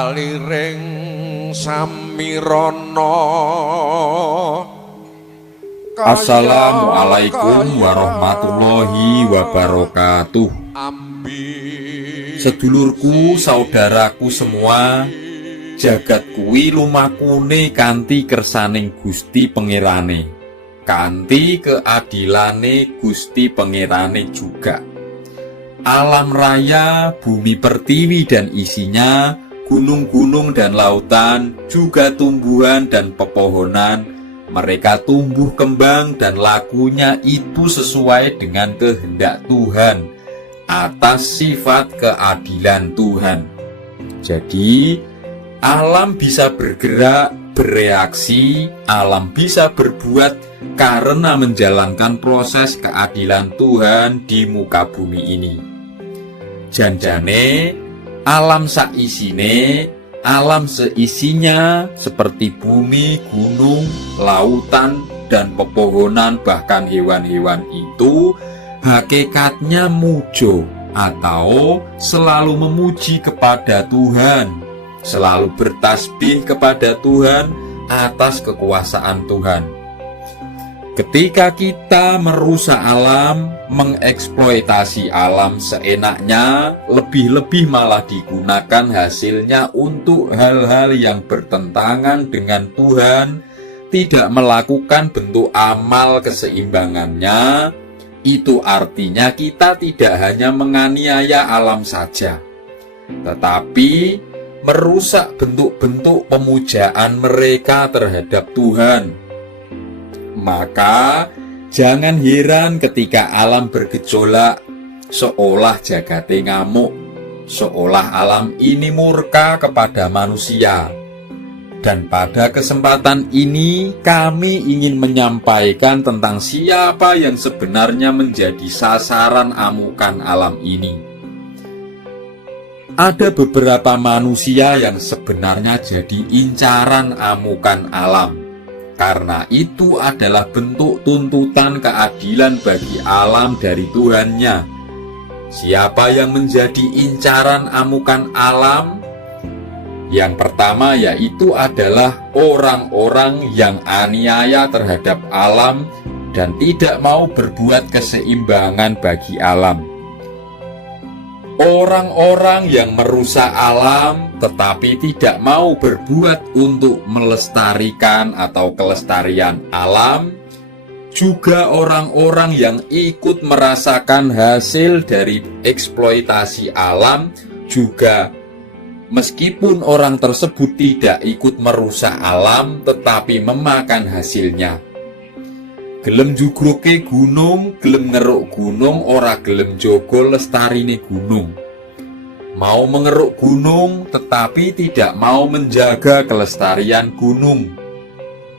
kaliring samirana. Assalamualaikum warahmatullahi wabarakatuh. Sedulurku, saudaraku semua, jagat kuwi lumakune kanthi kersaning Gusti Pangerane, kanthi keadilane Gusti Pangerane juga. Alam raya, bumi pertiwi dan isinya, gunung-gunung dan lautan, juga tumbuhan dan pepohonan, mereka tumbuh kembang dan lakunya itu sesuai dengan kehendak Tuhan atas sifat keadilan Tuhan. Jadi, alam bisa bergerak, bereaksi, alam bisa berbuat karena menjalankan proses keadilan Tuhan di muka bumi ini. Janjane, alam saisine, alam seisinya seperti bumi, gunung, lautan, dan pepohonan bahkan hewan-hewan itu hakikatnya mujo atau selalu memuji kepada Tuhan, selalu bertasbih kepada Tuhan atas kekuasaan Tuhan. Ketika kita merusak alam, mengeksploitasi alam seenaknya, lebih-lebih malah digunakan hasilnya untuk hal-hal yang bertentangan dengan Tuhan, tidak melakukan bentuk amal keseimbangannya, itu artinya kita tidak hanya menganiaya alam saja, tetapi merusak bentuk-bentuk pemujaan mereka terhadap Tuhan. Maka jangan heran ketika alam bergejolak, seolah jagate ngamuk, seolah alam ini murka kepada manusia. Dan pada kesempatan ini kami ingin menyampaikan tentang siapa yang sebenarnya menjadi sasaran amukan alam ini. Ada beberapa manusia yang sebenarnya jadi incaran amukan alam. Karena itu adalah bentuk tuntutan keadilan bagi alam dari Tuhannya. Siapa yang menjadi incaran amukan alam? Yang pertama yaitu adalah orang-orang yang aniaya terhadap alam dan tidak mau berbuat keseimbangan bagi alam. Orang-orang yang merusak alam tetapi tidak mau berbuat untuk melestarikan atau kelestarian alam, juga orang-orang yang ikut merasakan hasil dari eksploitasi alam, juga meskipun orang tersebut tidak ikut merusak alam tetapi memakan hasilnya. Gelem jugroke gunung, gelem ngeruk gunung, ora gelem jogo lestarine gunung. Mau mengeruk gunung tetapi tidak mau menjaga kelestarian gunung.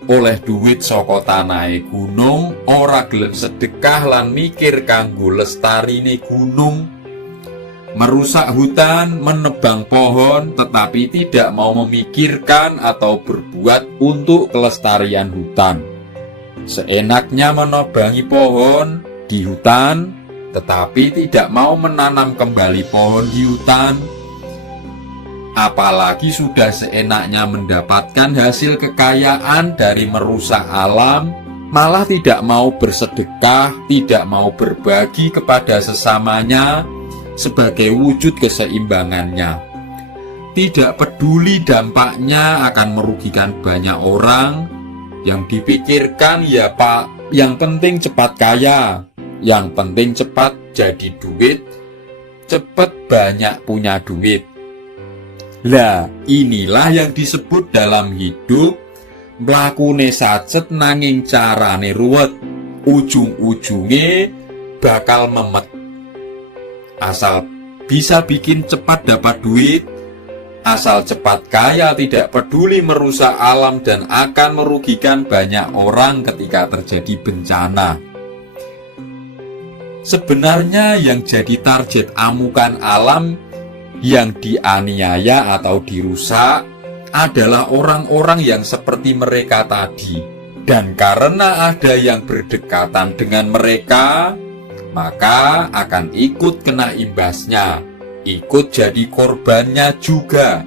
Oleh duit saka tanahe gunung, ora gelem sedekah lan mikir kanggo lestarine gunung. Merusak hutan, menebang pohon tetapi tidak mau memikirkan atau berbuat untuk kelestarian hutan. Seenaknya menebangi pohon di hutan, tetapi tidak mau menanam kembali pohon di hutan. Apalagi sudah seenaknya mendapatkan hasil kekayaan dari merusak alam, malah tidak mau bersedekah, tidak mau berbagi kepada sesamanya sebagai wujud keseimbangannya. Tidak peduli dampaknya akan merugikan banyak orang. Yang dipikirkan ya Pak, yang penting cepat kaya, yang penting cepat jadi duit, cepat banyak punya duit. Lah, inilah yang disebut dalam hidup mlakune sacet nanging carane ruwet, ujung-ujunge bakal memet. Asal bisa bikin cepat dapat duit, asal cepat kaya, tidak peduli merusak alam dan akan merugikan banyak orang ketika terjadi bencana. Sebenarnya yang jadi target amukan alam yang dianiaya atau dirusak adalah orang-orang yang seperti mereka tadi. Dan karena ada yang berdekatan dengan mereka, maka akan ikut kena imbasnya, ikut jadi korbannya juga.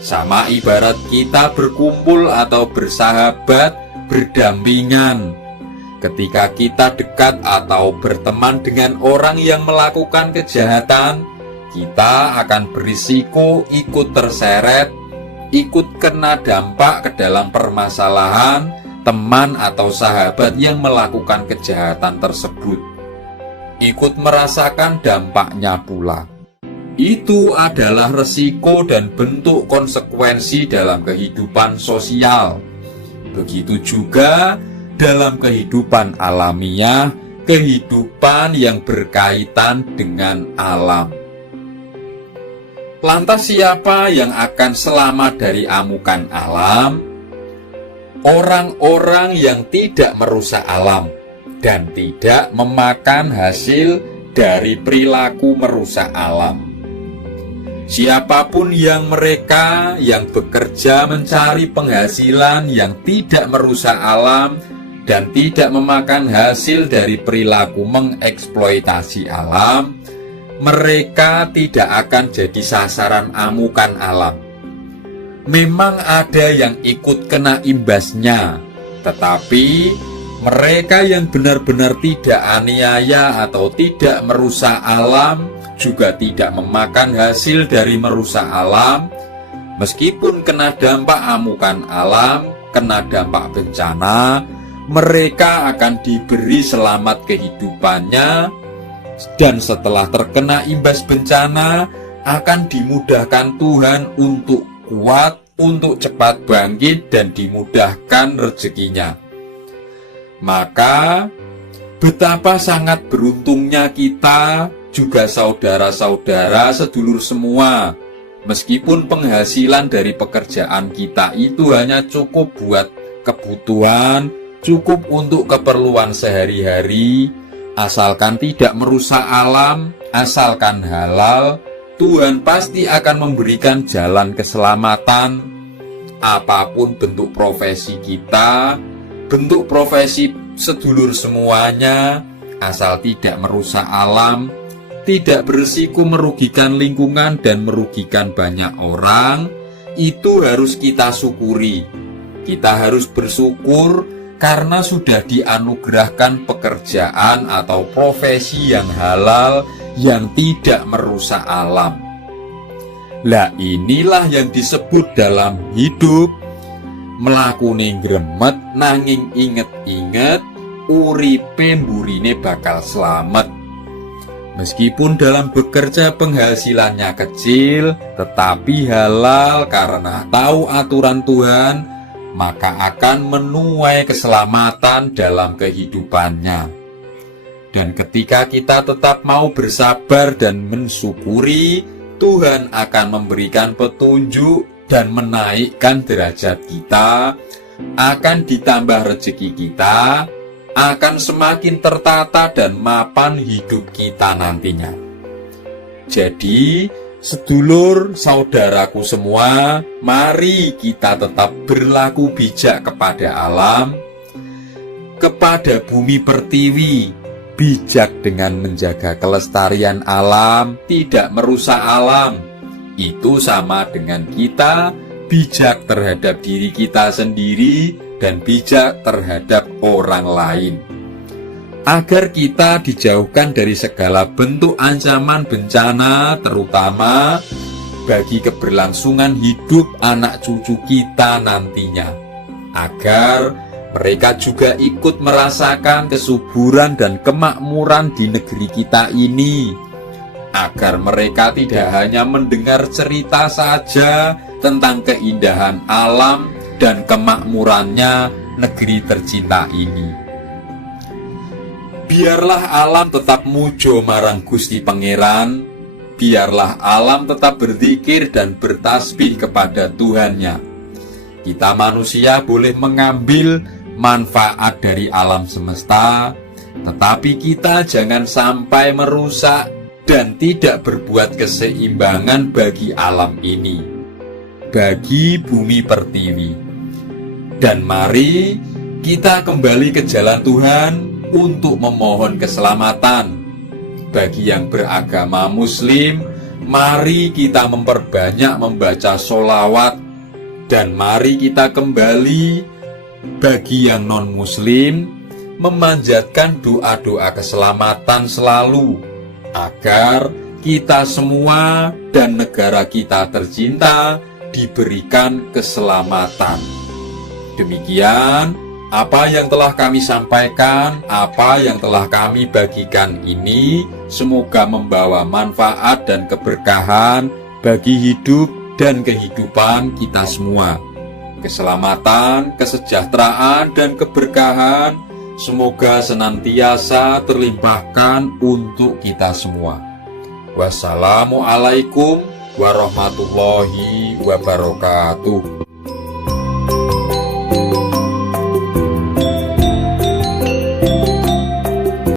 Sama ibarat kita berkumpul atau bersahabat, berdampingan. Ketika kita dekat atau berteman dengan orang yang melakukan kejahatan, kita akan berisiko ikut terseret, ikut kena dampak ke dalam permasalahan teman atau sahabat yang melakukan kejahatan tersebut. Ikut merasakan dampaknya pula. Itu adalah resiko dan bentuk konsekuensi dalam kehidupan sosial. Begitu juga dalam kehidupan alamiah, kehidupan yang berkaitan dengan alam. Lantas siapa yang akan selamat dari amukan alam? Orang-orang yang tidak merusak alam dan tidak memakan hasil dari perilaku merusak alam. Siapapun yang mereka yang bekerja mencari penghasilan yang tidak merusak alam dan tidak memakan hasil dari perilaku mengeksploitasi alam, mereka tidak akan jadi sasaran amukan alam. Memang ada yang ikut kena imbasnya, tetapi mereka yang benar-benar tidak aniaya atau tidak merusak alam juga tidak memakan hasil dari merusak alam. Meskipun kena dampak amukan alam, kena dampak bencana, mereka akan diberi selamat kehidupannya, dan setelah terkena imbas bencana akan dimudahkan Tuhan untuk kuat, untuk cepat bangkit dan dimudahkan rezekinya. Maka betapa sangat beruntungnya kita juga saudara-saudara sedulur semua. Meskipun penghasilan dari pekerjaan kita itu hanya cukup buat kebutuhan, cukup untuk keperluan sehari-hari, asalkan tidak merusak alam, asalkan halal, Tuhan pasti akan memberikan jalan keselamatan. Apapun bentuk profesi kita, bentuk profesi sedulur semuanya, asal tidak merusak alam, tidak berisiko merugikan lingkungan dan merugikan banyak orang, itu harus kita syukuri. Kita harus bersyukur karena sudah dianugerahkan pekerjaan atau profesi yang halal yang tidak merusak alam. Lah inilah yang disebut dalam hidup melakune gremet nanging inget-inget uripe mburine bakal selamat. Meskipun dalam bekerja penghasilannya kecil, tetapi halal karena tahu aturan Tuhan, maka akan menuai keselamatan dalam kehidupannya. Dan ketika kita tetap mau bersabar dan mensyukuri, Tuhan akan memberikan petunjuk dan menaikkan derajat kita, akan ditambah rezeki kita, akan semakin tertata dan mapan hidup kita nantinya. Jadi, sedulur saudaraku semua, mari kita tetap berlaku bijak kepada alam, kepada bumi pertiwi, bijak dengan menjaga kelestarian alam, tidak merusak alam. Itu sama dengan kita bijak terhadap diri kita sendiri dan bijak terhadap orang lain. Agar kita dijauhkan dari segala bentuk ancaman bencana, terutama bagi keberlangsungan hidup anak cucu kita nantinya. Agar mereka juga ikut merasakan kesuburan dan kemakmuran di negeri kita ini. Agar mereka tidak hanya mendengar cerita saja tentang keindahan alam dan kemakmurannya negeri tercinta ini. Biarlah alam tetap mujo marang Gusti Pangeran, biarlah alam tetap berzikir dan bertasbih kepada Tuhannya. Kita manusia boleh mengambil manfaat dari alam semesta, tetapi kita jangan sampai merusak dan tidak berbuat keseimbangan bagi alam ini, bagi bumi pertiwi. Dan mari kita kembali ke jalan Tuhan untuk memohon keselamatan bagi yang beragama Muslim Mari kita memperbanyak membaca sholawat, dan mari kita kembali bagi yang non-muslim memanjatkan doa-doa keselamatan selalu, agar kita semua dan negara kita tercinta diberikan keselamatan. Demikian apa yang telah kami sampaikan, apa yang telah kami bagikan ini, semoga membawa manfaat dan keberkahan bagi hidup dan kehidupan kita semua. Keselamatan, kesejahteraan, dan keberkahan semoga senantiasa terlimpahkan untuk kita semua. Wassalamualaikum warahmatullahi wabarakatuh.